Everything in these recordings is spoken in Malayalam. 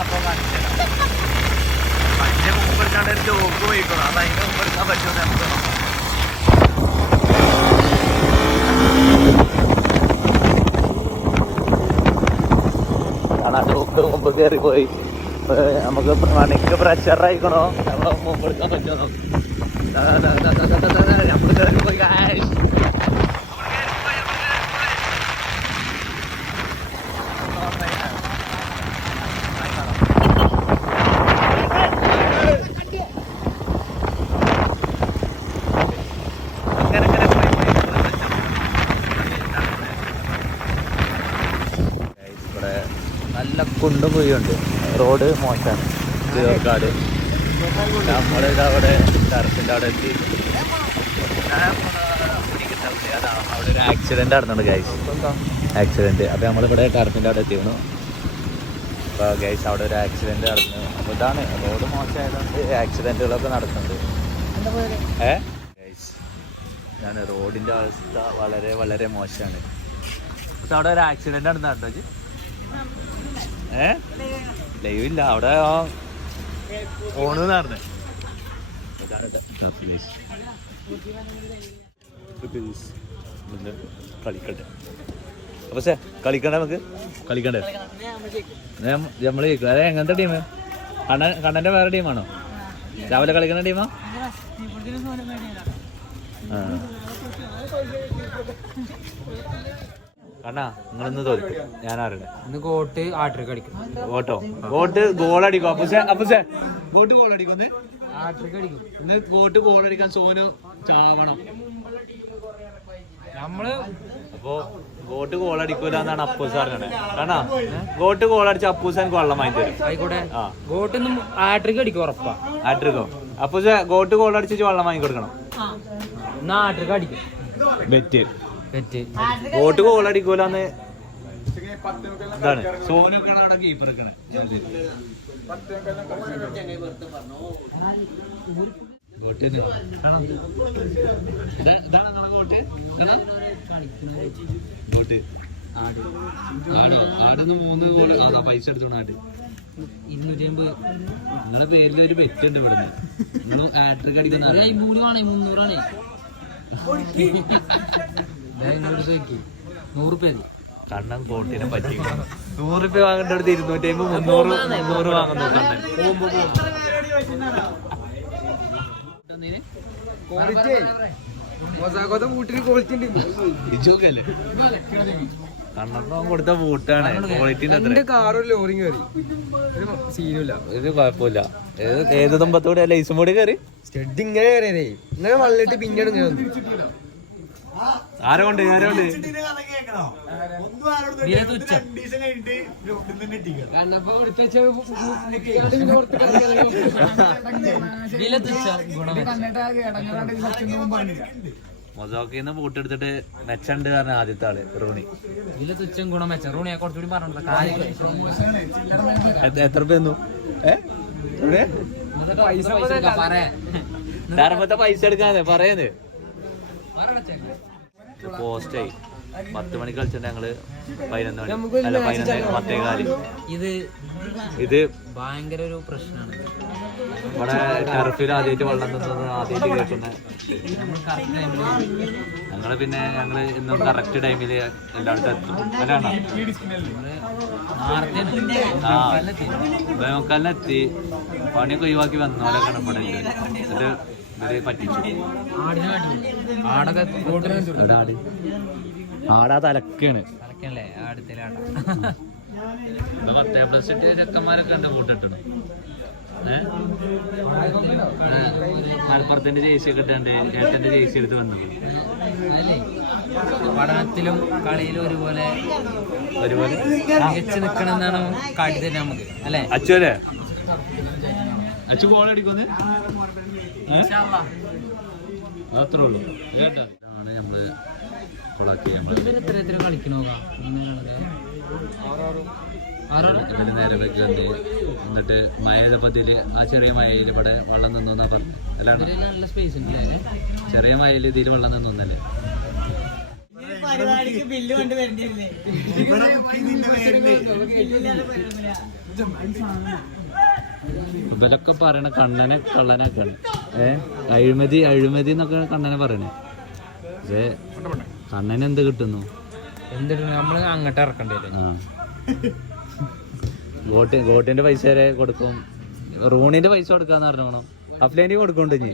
അപ്പൊ കാണിച്ചു അതിന്റെ മുമ്പ് എടുക്കാണ്ട് ഒരു ജോക്ക് പോയിക്കണം. അത് അതിന്റെ മുമ്പ് എടുക്കാൻ പറ്റുമോ നമുക്ക് കാണാൻ ജോക്ക് മുമ്പ് കയറി പോയി. നമുക്ക് മണിക്ക് പ്രഷറായിക്കണോ നമ്മളെ മുമ്പ് എടുക്കാൻ പറ്റുമോ നോക്കി നമ്മൾ കയറി പോയി. നല്ല കുണ്ടും കുഴിയുണ്ട്. റോഡ് മോശമാണ്. ചേർക്കാട് നമ്മളിതവിടെ ടർഫിൻ്റെ അവിടെ എത്തി. അവിടെ ഒരു ആക്സിഡൻറ്റ് നടന്നുണ്ട് ഗൈസ്. ആക്സിഡൻറ്റ് അപ്പോൾ നമ്മളിവിടെ ടർഫിൻ്റെ അവിടെ എത്തിക്കണം. അപ്പോൾ ഗൈസ് അവിടെ ഒരു ആക്സിഡൻറ്റ് നടന്നു. അപ്പോൾ ഇതാണ് റോഡ് മോശമായതുകൊണ്ട് ആക്സിഡൻറ്റുകളൊക്കെ നടക്കുന്നുണ്ട്. ഗൈസ് ഞാൻ റോഡിൻ്റെ അവസ്ഥ വളരെ വളരെ മോശമാണ്. പക്ഷെ അവിടെ ഒരു ആക്സിഡൻറ്റ് നടന്നുണ്ടോ ചേച്ചി? ലൈവ് ഇല്ല അവിടെ ഫോണെന്ന് പറഞ്ഞേ. കളിക്കട്ടെ അപ്പൊ കളിക്കണ്ടേ നമുക്ക് കളിക്കണ്ടേ? നമ്മള് ജയിക്കും. എങ്ങനത്തെ ടീം? കണ്ണന്റെ വേറെ ടീമാണോ? രാവിലെ കളിക്കുന്ന ടീമാ? കണ്ണാ നിങ്ങളിന്ന് തോൽക്കും. ഞാനറിയണേ ഇന്ന് ഗോട്ട് ആട്രിക് അടിക്കും. ഗോട്ട് ഗോളടിക്കും. അപ്പുസേ ഗോട്ട് ഗോളടിക്കും. ആട്രിക് അടിക്കും. ഇന്ന് ഗോട്ട് ഗോളടിക്കാൻ സോനു ചാവണം. നമ്മള് അപ്പൊ ഗോട്ട് ഗോളടിക്കൂല എന്നാണ് അപ്പൂസ് പറഞ്ഞത്. കാരണം ഗോട്ട് ഗോളടിച്ച അപ്പൂസ് എനിക്ക് വെള്ളം വാങ്ങി തരും. ആയിക്കോട്ടെ. ഗോട്ടൊന്നും ആട്രിക് അടിക്കും ഉറപ്പാ. ആട്രിക്കോ? അപ്പൂസ് ഗോട്ട് ഗോളടിച്ച് വെള്ളം വാങ്ങി കൊടുക്കണം. എന്നാ ആട്രിക് അടിക്കും. ബെറ്റ് ഗോട്ട് ഗോളടിക്കൂലെന്ന് ഇതാണ് സോനു അവിടെ കീപ്പർ ആടുന്ന് 3 ഗോള് പൈസ എടുത്തോണ ആട് 250. നിങ്ങളെ പേരിൽ ഒരു ബെറ്റ് ഉണ്ട് ഇവിടുന്ന്. നിങ്ങളും ആട്രിക് അടിക്കുന്ന 300 കണ്ണൻ കോട്ടിനെ പറ്റി 100 രൂപ വാങ്ങേണ്ട അടുത്ത് 250 300 വാങ്ങുന്നു കണ്ണൻ. കണ്ണൻ കൊടുത്ത ബൂട്ടാണ്. ക്വാളിറ്റി കാറും ലോറിയും കയറി സീനില്ല. ഇത് കുഴപ്പമില്ല. ഏത് തുമ്പത്തൂടെ ലൈസും കൂടി കയറി സ്റ്റഡ് ഇങ്ങനെ കയറിയതേ. ഇങ്ങനെ വള്ളിട്ട് പിന്നീട് ഇങ്ങനെ ആരോണ്ട് മൊസോക്കിന്ന് പൂട്ടെടുത്തിട്ട് മെച്ചുണ്ട് കാരണം ആദ്യത്തെ ആള് റൂണി. ഇതില് തുച്ഛം ഗുണം മെച്ച. റൂണിയെ കുറച്ചുകൂടി പറഞ്ഞില്ല കാര്യം. എത്ര രൂപ പൈസ എടുക്കാതെ പറയുന്നത്. പോസ്റ്റായി 10 മണിക്ക് കളിച്ചിട്ട് ഞങ്ങള് 11 മണി അല്ല 11:15. ഇത് ഭയങ്കര ഒരു പ്രശ്നമാണ്. ഇവിടെ ടർഫിൽ ആദ്യമായിട്ട് വെള്ളം തന്നത് ആദ്യമായിട്ട് കേൾക്കുന്ന ഞങ്ങള്. പിന്നെ ഞങ്ങള് ഇന്നും കറക്റ്റ് ടൈമില് എല്ലായിടത്തും എത്തും. അല്ലാണോ? നമുക്കെത്തി പണിയൊക്കെ ഒഴിവാക്കി വന്നോലെ കണപ്പടെ എന്നിട്ട് ഇവര് പറ്റിച്ചു. ആടാ തലക്കാണ്. 10+ ചെക്കന്മാരൊക്കെ ഉണ്ട് കൂട്ടിട്ടുണ്ട്. മലപ്പുറത്തിന്റെ ജേഴ്സി ഒക്കെ ഇട്ടുണ്ട്. ഏട്ടന്റെ ജേഴ്സി എടുത്ത് വന്നത്. പഠനത്തിലും കളിയിലും ഒരുപോലെ മികച്ചു നിക്കണം എന്നാണ് കാട്ടി തരുന്നത് നമുക്ക് അല്ലെ? അച്ഛല്ലേ അച്ഛൻ ഗോൾ അടിക്കൊന്ന് അത്രേ ഉള്ളൂ. ഇതാണ് നമ്മള് എത്ര കളിക്കണോ? നേരെ വെക്കുന്നുണ്ട്. എന്നിട്ട് മഴപ്പത്തില് ആ ചെറിയ മഴയിൽ ഇവിടെ വെള്ളം നിന്നോന്നാ പറഞ്ഞു. അല്ലാണ്ട് നല്ല സ്പേസ് ഉണ്ട്. ചെറിയ മഴയിൽ ഇതിൽ വെള്ളം നിന്നൊന്നല്ലേ. ഇവരൊക്കെ പറയണ കണ്ണനെ കള്ളനൊക്കെയാണ്. അഴിമതി അഴിമതി എന്നൊക്കെ കണ്ണനെ പറയണേ. പക്ഷേ കണ്ണന് എന്ത് കിട്ടുന്നു? എന്തിട്ട് നമ്മള് അങ്ങോട്ട് ഇറക്കണ്ടേ? ഗോട്ടിന്റെ പൈസ വരെ കൊടുക്കും. റൂണിന്റെ പൈസ കൊടുക്കാന്ന് പറഞ്ഞോണം. അഫ്ലൈന് കൊടുക്കണ്ട് ഇനി.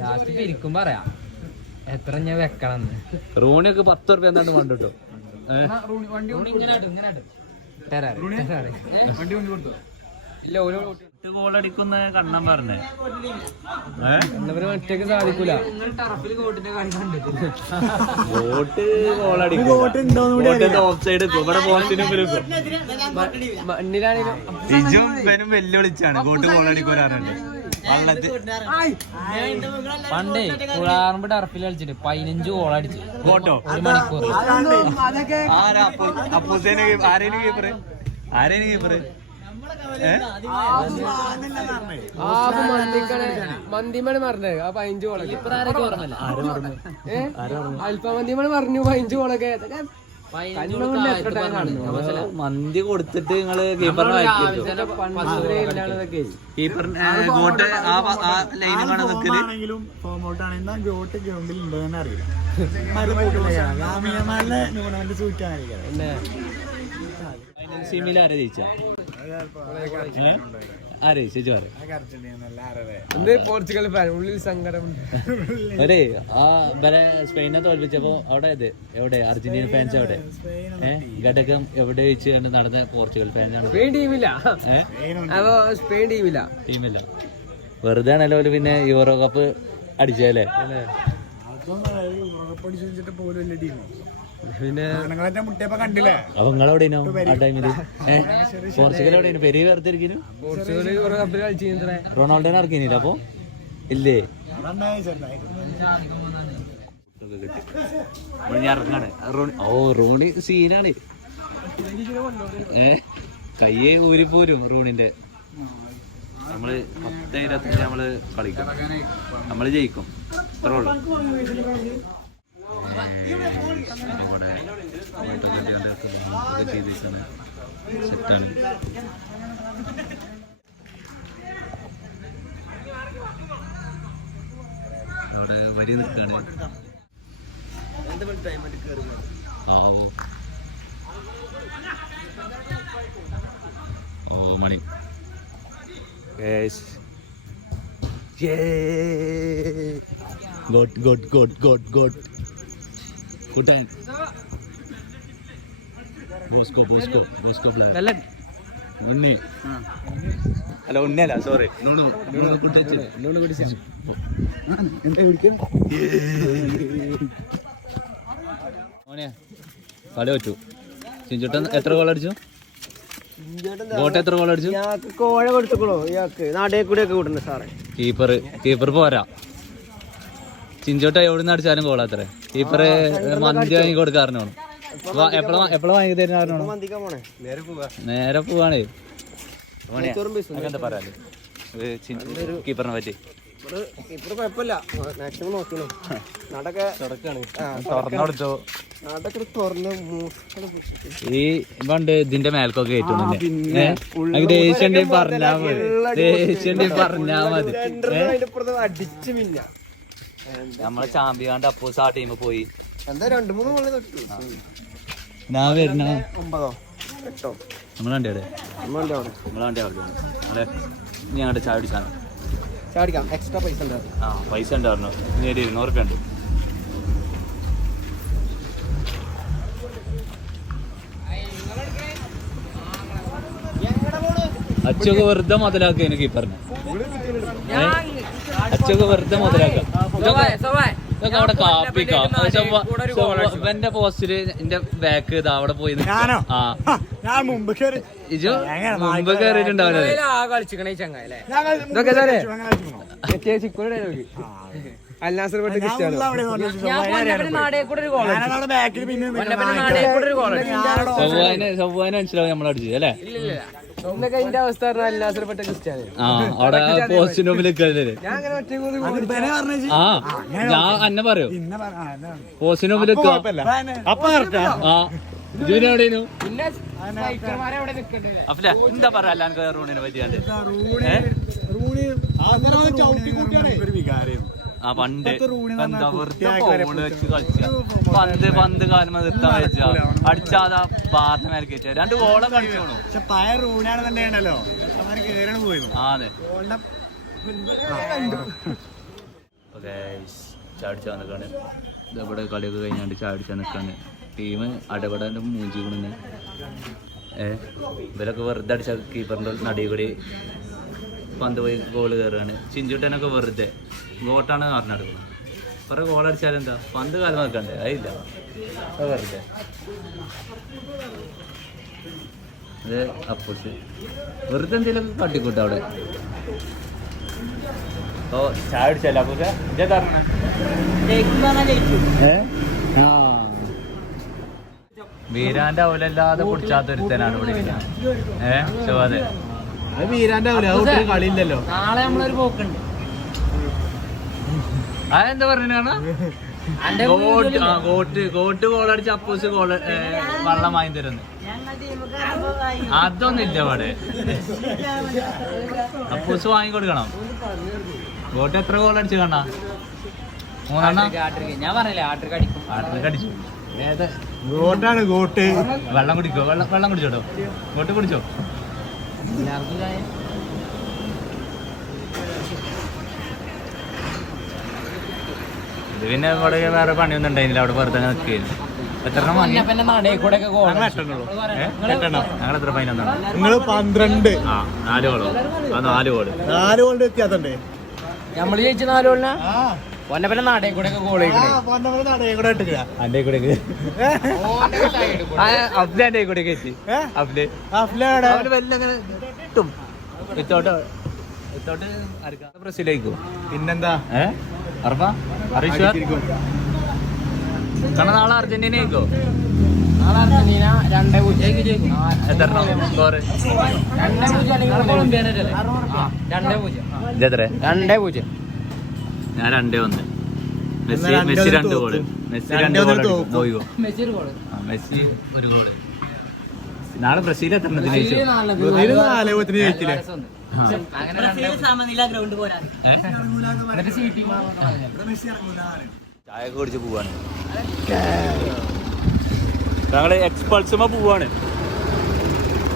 ലാസ്റ്റ് പിരിക്കും പറയാം എത്ര ഞാൻ വെക്കണം. റൂണിയൊക്കെ 10 റുപ്യ എന്താണ്ട് കണ്ടിട്ടോ. ഗോളടിക്കുന്ന കണ്ണൻ പറഞ്ഞേ. ഒറ്റക്ക് സാധിക്കൂല. ഗോട്ട് ഗോളടിക്കും. ഓഫ് സൈഡ് ഇവിടെ പോസ്റ്റിന് മുമ്പിൽ ഇജും ഇവനും വെല്ലുവിളിച്ചാണ് ഗോട്ട് ഗോളടിക്കൂലാറുണ്ട്. പണ്ടേ കുഴാറുമ്പ് ടർഫിൽ കളിച്ചിട്ട് 15 ഗോൾ അടിച്ചു. ഗോട്ടോ 1 മണിക്കൂർ. ആരേനും കീപ്പറ് മന്തിമണി പറഞ്ഞേ ആ 15 ഗോളൊക്കെ അല്പമന്തിമണി പറഞ്ഞു 15 ഗോളൊക്കെ. മന്തി കൊടുത്തിട്ട് നിങ്ങള് കീപ്പറിനെ ഗോട്ട് ആ ലൈനിലാണ് നിൽക്കല്. സിമിൽ ആരാ ജയിച്ച? ആരെ ചേച്ചി പറ. പോർച്ചുഗൽ ഫാൻ ഉള്ളിൽ സങ്കടം. അതെ ആ ഇവരെ സ്പെയിനെ തോൽപ്പിച്ചപ്പോ അവിടെ എവിടെ അർജന്റീന ഫാൻസ് എവിടെ? ഘടകം എവിടെ വെച്ച് കണ്ട് നടന്ന പോർച്ചുഗൽ ഫാൻസാണ്. സ്പെയിൻ ടീമില്ല. സ്പെയിൻ ടീമില്ല. വെറുതെ ആണല്ലോ പിന്നെ യൂറോ കപ്പ് അടിച്ചല്ലേ. പിന്നെ അപ്പൊ നിങ്ങളെവിടെയോ ആ ടൈമില്? പോർച്ചുഗൽ എവിടെയാണ്? പെരിയ വേർതിരിക്കുന്നു. പോർച്ചുഗൽ യൂറോ കപ്പിൽ കളിച്ചിരുന്നേ. റൊണാൾഡോനെ ഇറക്കിയില്ല അപ്പൊ ഇല്ലേ? ഇറങ്ങാണ്. ഓ റോണി സീനാണ്. കയ്യെ ഊരിപ്പോരും റോണിന്റെ. നമ്മള് 10-25 നമ്മള് കളിക്കും, നമ്മള് ജയിക്കും. അത്രേ ഉള്ളു. സെറ്റാണ്. അവിടെ വരി നിൽക്കാണ്. ഓ മണി. ഗോട്ട് ഗോട്ട് ഗോട്ട് ഗോട്ട് ഗോട്ട് കൂട്ടാൻ. ഉണ്ണി അല്ല ഉണ്ണിയല്ല, സോറി. മോനെ കളി പറ്റൂ. ചിഞ്ചുട്ടൻ എത്ര ഗോൾ അടിച്ചു? ഗോട്ട് എത്ര ഗോൾ അടിച്ചു? കോഴ കൊടുത്തോളൂ ഇയാൾക്ക് നാടേ കൂടെ ഒക്കെ കൂട്ടുന്നു സാറേ. കീപ്പർ പോരാ. ചിഞ്ചോട്ട എവിടുന്ന് അടിച്ചാലും ഗോൾ അത്രേ. കീപ്പറ് മന്തി വാങ്ങി കൊടുക്കാറുണ്ടോ? എപ്പോഴും വാങ്ങി തരുന്ന നേരെ പോവാണേ. എന്താ പറയാ കീപ്പറിനെ പറ്റി? കുഴപ്പമില്ല, മാക്സിമം നോക്കിനു. നാടൊക്കെ തുറന്നെടുത്തോ. നാടൊക്കെ തുറന്ന് ഈ പണ്ട് ഇതിന്റെ മേൽക്കൊക്കെ ഏറ്റുണ്ടല്ലേ. ദേഷ്യം പറഞ്ഞാ മതി, ദേഷ്യം പറഞ്ഞാ മതി. അടിച്ചു. പിന്നെ നമ്മളെ ചാമ്പ്യാണ്ട് അപ്പോസ് ആ ടീം പോയി. എന്താ 2-3 ഗോള് തൊട്ടു. ഞാൻ വരുന്ന 9-8 നമ്മളെ വണ്ടി അവിടെ ഞങ്ങളുടെ ചായ അടിച്ചാണ്. ചാടിക്കാം. എക്സ്ട്രാ പൈസ ഉണ്ടാവും. ആ പൈസ ഉണ്ടായിരുന്നു. ഇനി 200 റുപ്യ ഉണ്ട്. അച്ചൊക്കെ വെറുതെ മുതലാക്കിയ കീപ്പറിന്. അച്ചൊക്കെ വെറുതെ മുതലാക്കാം. ഇതൊക്കെ അവിടെ കാപ്പിക്കാം. ഇവന്റെ പോസ്റ്റില് എന്റെ ബാക്ക് ഇതാ അവിടെ പോയി. മുമ്പ് കയറിയിട്ടുണ്ടാവില്ല. ചൊവ്വാനെ മനസ്സിലാവും നമ്മളടിച്ചത് അല്ലേ? ഇന്നൊക്കെ അതിന്റെ അവസ്ഥ പറഞ്ഞാൽ അല്ലാസപ്പെട്ട ക്രിസ്ത്യാനി ആ അവിടെ പോസ്റ്റിന് മുമ്പിൽ നിൽക്കല്ലേ ഞാൻ അങ്ങനെ ഒറ്റ ആ ഞാൻ അന്നെ പറയൂ പോസ്റ്റിന് മുമ്പിൽ നിൽക്കുക ആ ജൂനിയർ എവിടെയായിരുന്നു പിന്നെ സ്ട്രൈക്കർമാരെ അവിടെ നിൽക്കണ്ടേ അപ്പല എന്താ പറയാ അല്ലാണ്ട് റൂണിനെ പറ്റിയാണ്ട് ആ പണ്ട് എന്താ വെറുതെ ഫോണ് വെച്ച് കളിച്ച പന്ത് കാലം നിർത്താൻ വെച്ച അടിച്ചാതാ ബാറിന് മേലെ കയറ്റ 2 ഗോളൊക്കെ കളിച്ചോണു അതെ ചാടിച്ചാ നിൽക്കാണ് ഇതവിടെ കളിയൊക്കെ കഴിഞ്ഞാണ്ട് ചാടിച്ചാ നിൽക്കാണ് ടീം അടപെടാൻ്റെ മൂഞ്ചി കൊണ്ടുതന്നെ ഇവരൊക്കെ വെറുതെ അടിച്ച കീപ്പറിൻ്റെ നടിയിൽ കൂടി പന്ത് പോയി ഗോള് കയറുകയാണ് ചിഞ്ചുട്ടനൊക്കെ വെറുതെ ഗോട്ടാണ് പറഞ്ഞെടുക്കും കുറേ ഗോൾ അടിച്ചാൽ എന്താ പന്ത് കാലം വെക്കണ്ടേ അതില്ല അത് വെറുതെ ഇത് അപ്പോസ് വെറുതെ എന്തെങ്കിലുമൊക്കെ തട്ടിക്കൂട്ട അവിടെ ഓ ചായ അടിച്ചല്ല അപ്പോസ് ഇതേ പറഞ്ഞേ ആ വീരാന്റെ അവലല്ലാതെ കുടിച്ചാത്തൊരുത്തനാണ് ഇവിടെ ശോഭതെ വീരാന്റെ കളിയില്ലല്ലോ നാളെ നമ്മളൊരു പോക്കുണ്ട് അതെന്താ പറഞ്ഞാണ് ഗോട്ട് ഗോളടിച്ച് അപ്പൂസ് ഗോള് വെള്ളം വാങ്ങി തരുന്നു അതൊന്നും ഇല്ല ഇവിടെ അപ്പൂസ് വാങ്ങിക്കൊടുക്കണം ഗോട്ട് എത്ര ഗോൾ അടിച്ചു കാണാ 3 എണ്ണം ഞാൻ പറഞ്ഞില്ലേ ആട്ടർക്ക് അടിക്കും ആട്ടിലേക്ക് അടിച്ചു ഗോട്ടാണ് ഗോട്ട് വെള്ളം കുടിക്കോ വെള്ളം കുടിച്ചോട്ടോ ഗോട്ട് കുടിച്ചോ ഇത് പിന്നെ ഇവിടെ വേറെ പണിയൊന്നും ഉണ്ടായിരുന്നില്ല അവിടെ വെറുതെ നിൽക്കുകയായിരുന്നു എത്ര എണ്ണം വാങ്ങി ഞങ്ങൾ എത്ര ഫൈൻ എന്താണ് നിങ്ങള് 12 ആ 4 ഗോളോ ആ 4 ഗോള് 4 ഗോളിന്റെ വ്യത്യാസമുണ്ട് നമ്മള് ജയിച്ച 4 ഗോളിനാ പൊന്നപ്പനെ നാടേ കൂടെ ഗോൾ അന്റെ കൂടെ അഫ്ലെ കൂടെ എത്തി അഫ്ലെ അവന് വല്ല അങ്ങനെ കിട്ടും ഇത്തോട്ട് ബ്രസീലായിക്കോ പിന്നെന്താ ഉറപ്പാ അറിയിച്ചു കാരണം നാളെ അർജന്റീന ആയിക്കോ നാളെ അർജന്റീന 2-0 എത്ര സ്കോർ 2-0 ഞാൻ 2-1 മെസ്സി 2 ഗോള് മെസ്സി 2 ഗോൾ നോയിക്കോ മെസ്സി 1 ഗോള് നാളെ ബ്രസീൽ എത്രണ്ണത്തിന് ജയിച്ചു ചായ കുടിച്ച് പോവാണ് ഞങ്ങള് എക്സ്പൾസുമ്പോ പോവാണ്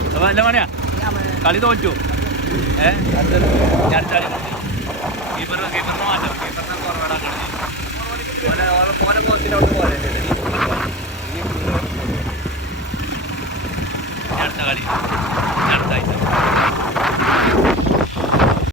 അപ്പൊ നല്ല പണിയാ കളി തോറ്റു കീപ്പറിനെ മാറ്റാം കീപ്പറിനെ ഫോർവേഡ് ആക്കണം